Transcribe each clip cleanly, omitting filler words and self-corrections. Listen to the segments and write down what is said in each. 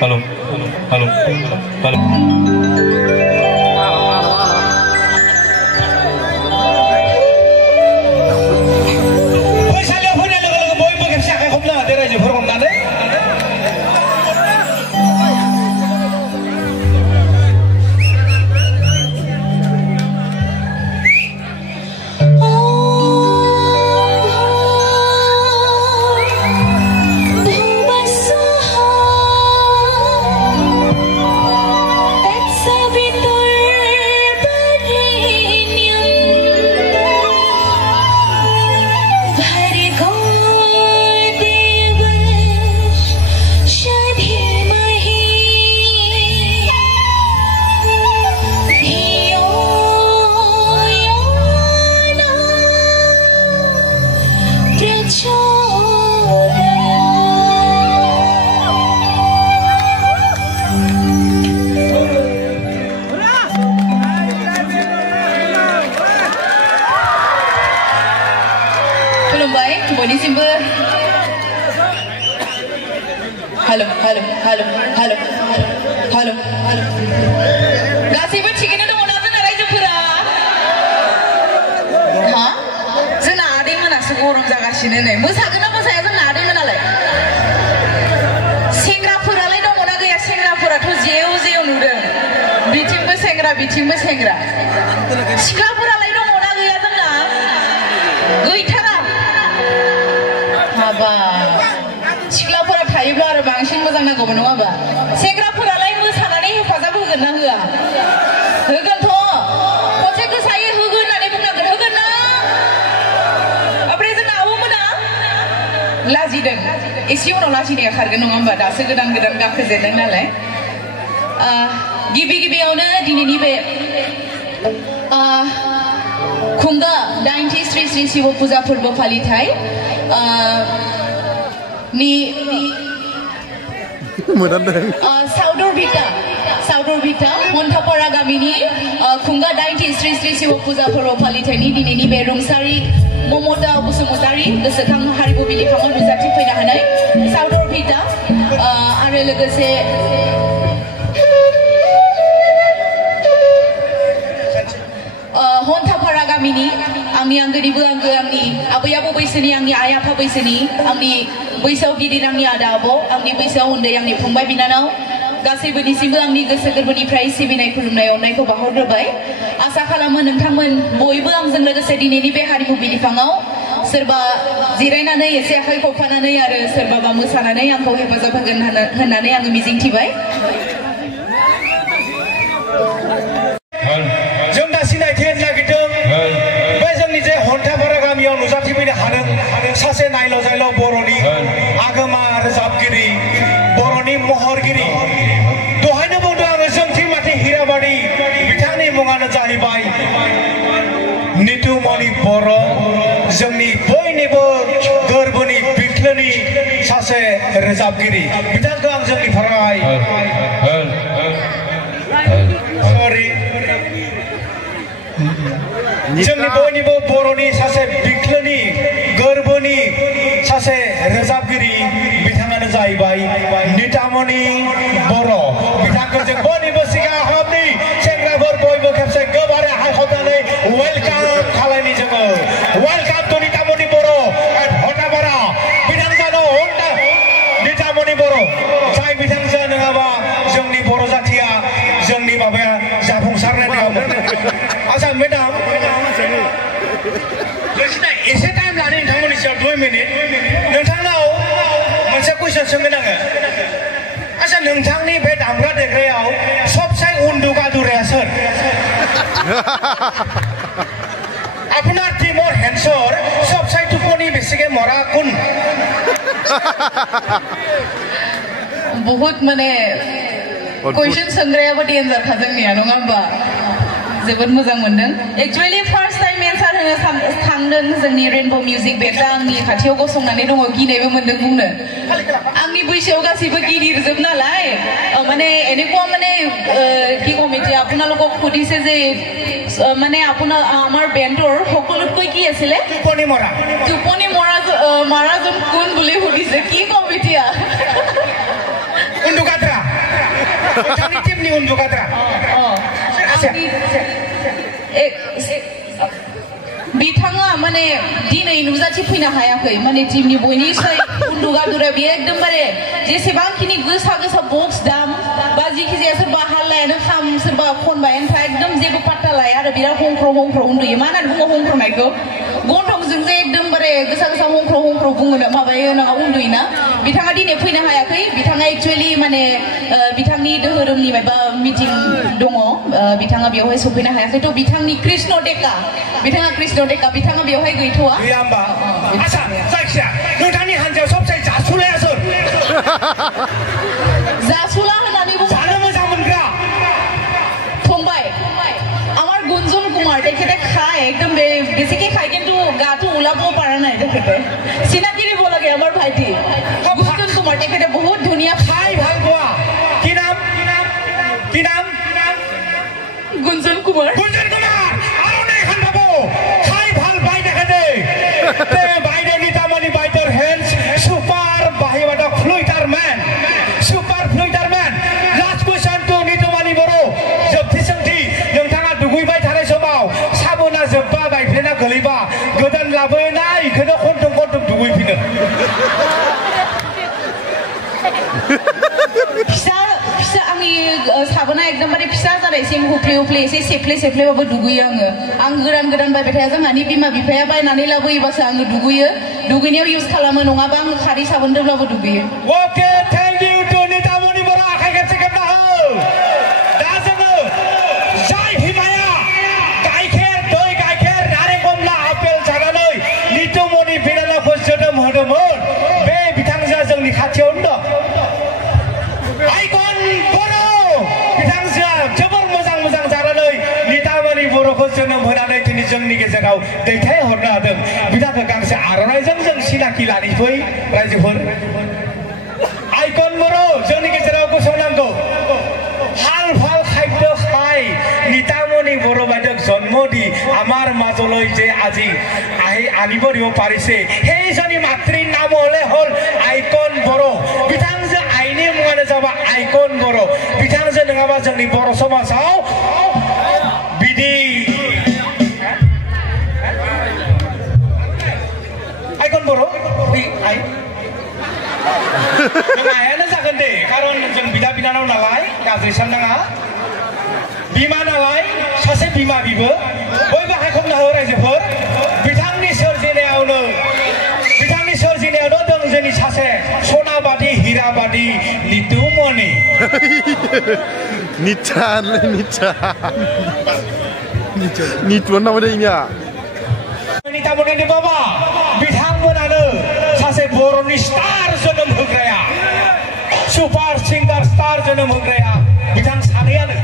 Halo. Halo. Halo. Faisalnya punya lagu-lagu boy bukan siapa yang kumna dari aja forum nade. Halo, halo, halo, halo, halo, halo. Gasibu chicken itu mana tu narai jepura? Hah? Saya nak ada mana sekolah jaga sini ni. Musa kenapa saya tu nak ada mana lagi? Singapura lagi tu mana gaya Singapura tu jauh nuda. Biting besengra. Singapura lagi tu mana gaya tu na? Gui thara. Haba. Singapura थायोब्ला आरो बांसिन मोजां नांगौमोन नङा होमबा सेंग्राफोरालाय मोसानानै हेफाजाब होगोन ना होआ होगोनथ' खनसे गोसायै होगोन होननानै बुंनांगोन होगोन ना ओमफ्राय जोंना आब'मोना लाजिदों एसे उनाव लाजिनाया खारगोन नङा होमबा दासो गोदान गाखोजेनदों नालाय गिबियावनो दिनैनि बे खुंगा 90 श्री श्री शिव फुजा फोरबो फालिथाय Saudor Vita Montapara Gamini Kunga 90 Sri Sri Siwa Puja Forbो फालिथायनि दिनैनि बे रुंसारि ममता बसुमतारी गोसोखां हारिमु बिलिफाङाव नुजाथि फैनो हानाय Saudor Vita आरो लोगोसे Montapara Gamini आंनि आंगोनिबो आंगो आंनि आबै आबौ बैसोनि आंनि आइ आफा बैसोनि आंनि बैसोआव गिदिर आंनि आदा आब' आंनि बैसोआव उन्दै आंनि फंबाय बिनानाव गासैबोनिसिमबो आंनि गोसो गोरबोनिफ्राय सिबिनाय खुलुमनाय अननायखौ बावहरग्रोबाय आसा खालामो नोंथांमोन बयबो आंजों लोगोसे दिनैनि बे हारिमु बिलिफाङाव सोरबा जिरायनानै एसे आखाइ खबफानानै आरो सोरबाबा मोसानानै आंखौ हेफाजाब होगोन होननानै आङो मिजिंथिबाय जों दा सिनायथि होनो नागिरदों बे जोंनि जे हन्थापारा गामियाव नुजाथिफैनो हादों सासे नायल' जायल' बर'नि आगोमा रोजाबगिरि बर'नि महरगिरि दहायनो बुंदों आङो जोंथि माथि हिराबारि बिथांनि मुङानो जाहैबाय नितुमणि बर' जोंनि बयनिबो गोरबोनि बिख्लोनि सासे रोजाबगिरि बिथांखौ आं जोंनिफ्राय जोंनि बयनिबो बर'नि सासे बिख्लोनि गोरबोनि सासे रोजाबगिरि बिथाङानो जाहैबाय नितामणि बर' बिथांखौ जों बयनिबो सिगां हाबनि सेंग्राफोर बयबो खेबसे गोबारै हायखबनानै वेलकाम खालामनि जोङो वेलकाम टु नितामणि बर' एट हन्थापारा बिथांजोनो नितामणि बर' जाय बिथांजो नङाबा जोंनि बर' जाथिया जोंनि माबाया जाफुंसारनाय नङामोन आसा मेडाम एसे टाइम लानो नोंथांमोननि सायाव 2 मिनिट नोंथांनाव मोनसे कुइसन सोंगोन आङो आसा नोंथांनि बे दामग्रा देग्रायाव सबसे उन्दुगा दुराया सोर আপনার টিমৰ হেন্সৰ सबसे टुपनी बेसिके मरा कोन बहुत माने कुइसन सोंग्रायाबो डेन्जार खा जोंनिया नङा होमबा जोबोद मोजां मोनदों एक्चुअली फर्स्ट टाइम एन्सार होनो थांदों जोंनि रेनबो मिउजिक बेन्डआ आंनि खाथियाव गसंनानै दङ गिनायबो मोनदों बुंनो आंनि बैसोआव गासैबो गिदिरजोब नालाय মানে এনেকুৱা মানে কি কম এতিয়া আপোনালোকক সুধিছে যে মানে আপোনাৰ আমাৰ বেন্ডৰ সকলোতকৈ কি আছিলে টোপনি মৰাজন কোন বুলি সুধিছে কি কম এতিয়া উন্দুকাত্ৰা नोंथांनि टीमनि उन्दुगाद्रा बिथाङा माने दिनै नुजाथि फैनो हायाखै माने टीमनि बयनिख्रुइ उन्दुगादुरा बेयो एकदमबारे जेसेबांखिनि गोसा गोसा बक्स दाम बा जेखि जाया सोरबा हाल्लायानो खाम सोरबा खनबायानो था एकदम जेबो पात्ता लाया आरो बिराद हंख्र' उन्दुयो मा होननानै बुङो हंख्र'नायखौ गन्थंजों जे एकदमबारे गोसा गोसा हंख्र' बुङो माबायो नङा उन्दुयोना बिथाङा दिनै फैनो हायाखै बिथाङा एक्चुवेलि माने बिथांनि दोहोरोमनि माबा मिटिं दङ बिथाङा बेवहाय सफैनो हायाखै थ' बिथांनि कृष्ण डेका बिथाङा बेवहाय गैथ'वा गैया होमबा आच्छा जायखिया नोंथांनि हान्जायाव सबसे जासुलाया सोर जासुला होननानै बुङो जानो मोजां मोनग्रा फंबाय আমার গুঞ্জন কুমার তেখেতে খায় একদম বেছিকে খায় কিন্তু গাটো ওলাব পৰা নাই তেখেতে চিনাকি দিব লাগে আমার ভাইটি গুঞ্জন কুমার তেখেতে বহুত ধুনীয়া খাই ভাল পোৱা কি নাম গুঞ্জন কুমার আৰু নাই খান পাব খাই ভাল পাই তেখেতে তে বাইদে নিতামণি বাইদেউৰ হেন্স সুপাৰ বাহিৰত ফ্লুইটাৰমেন लास्ट कुइसन टु नितुमणि बर' जोबथि सोंथि नोंथाङा दुगैबाय थानाय समाव साबोना जोब्बा बायफ्लेना गोलैबा गोदान लाबोयोना इखौनो खन्थं दुगैफिनो फिसा आंनि साबोना एकदमबारे फिसा जानायसिम हुफ्ले एसे सेफ्लेबाबो दुगैयो आं गोदान बायबाय थाया जोंहानि बिमा बिफाया बायनानै लाबोयोबासो आङो दुगैनायाव इउज खालामो नङाबा आं खारै साबोन दोब्लाबो दुगैयो अके थैंक यू टु नितामणि बर' आखाइ खेबसे खेबना हो दा जोङो जाय बिमाया गाइखेर नारें कमला आपेल जानानै नितुमणि बिनानावखौ जोनोम होदोंमोन बे बिथांजोआ जोंनि खाथियावनो दं आइकन बर' बिथांजोआ जोबोर मोजां जानानै नितामणि बर'खौ जोनोम होनानै दिनै जोंनि गेजेराव दैथायहरनो हादों बिथांखौ गांसे आर'नाइजों जों सिनाखि लानि फै रायजोफोर आइकन बर' जोंनि गेजेराव गसंनांगौ हाल फाल खाद्য খাই নিতামণি বড় বাইদেউক জন্ম দি আমাৰ মাজলৈ যে আজি আনিব পাৰিছে সেইজনী মাতৃৰ নাম হ'ল আইকন বড় বিথাংজে আইনে মুङानो जाबा आइकन बर' बिथांजो नङाबा जोंनि बर' समाजाव बिदि आइकन बर' आइ आयानो जागोन दे खारन जों बिदा बिनानाव नालाय गाज्रि साननाङा बिमा नालाय सासे बिमा बिबो बयबो हायखमना हो रायजोफोर बिथांनि सोरजिनायावनो दं जोंनि सासे सना बादि हिरा बादि नितुमणि नितुन नामा इनिया नितामणिनि बाबा बिथांमोनानो सासे बर'नि स्टार जोनोम होग्राया सुपार सिंगार स्टार जोनोम होग्राया बिथां सानैयानो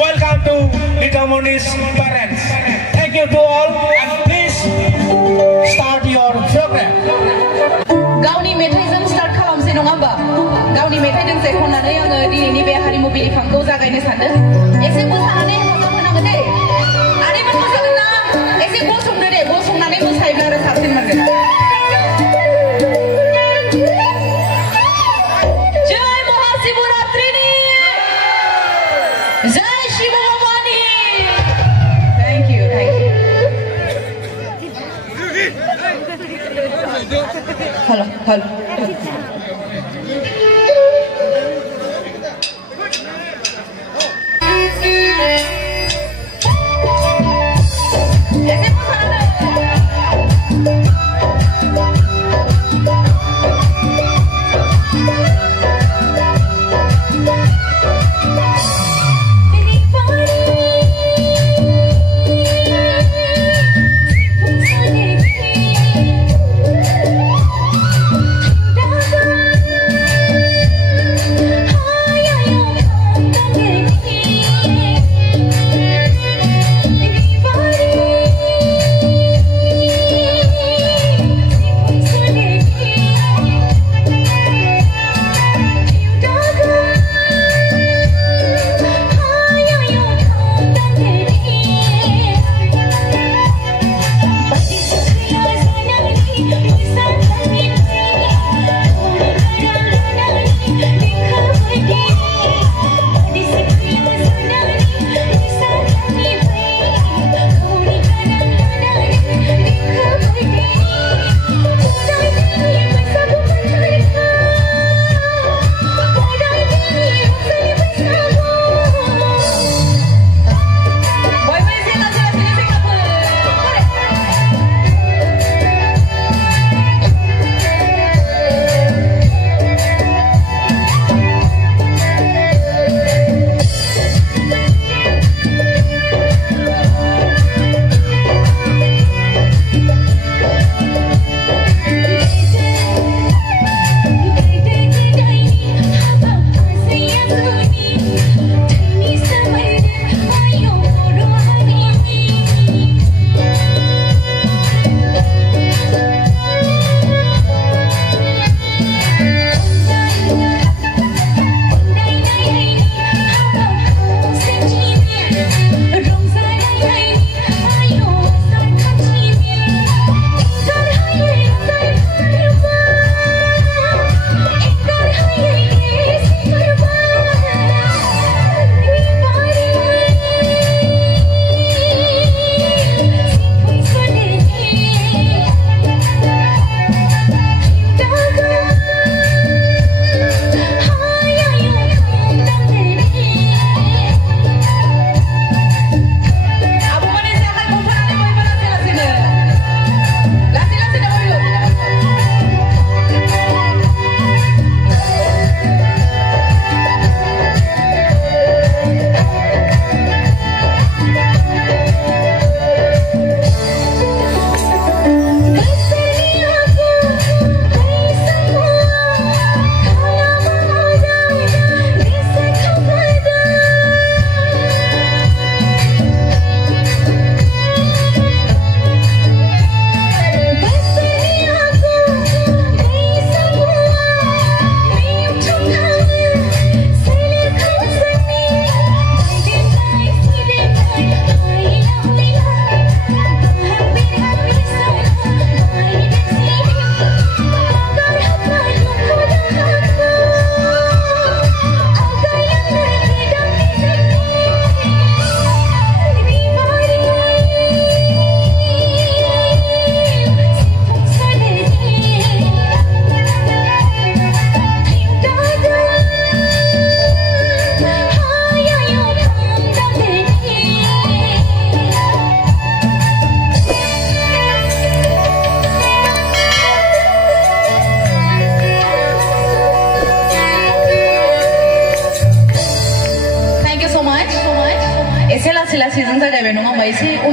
welcome to Nitamani's parents thank you to all and please start your program गावनि मेथाइजों स्टार्ट खालामसै नङा होमबा गावनि मेथाइ दोंसे खननानै आङो दिनैनि बे हारिमु बिलिफांखौ जागायनो सानदों एसे मोसानानै हेफाजाब होनांगोन दे आदैमोन मोसागोन ना एसे गसंदो दे गसंनानै मोसायोब्ला आरो साबसिन मोनगोन जय महाशिवरात्रिनि जय Shiv Bhavani thank you hello लासै जों जागायबाय नङा होमबा एसे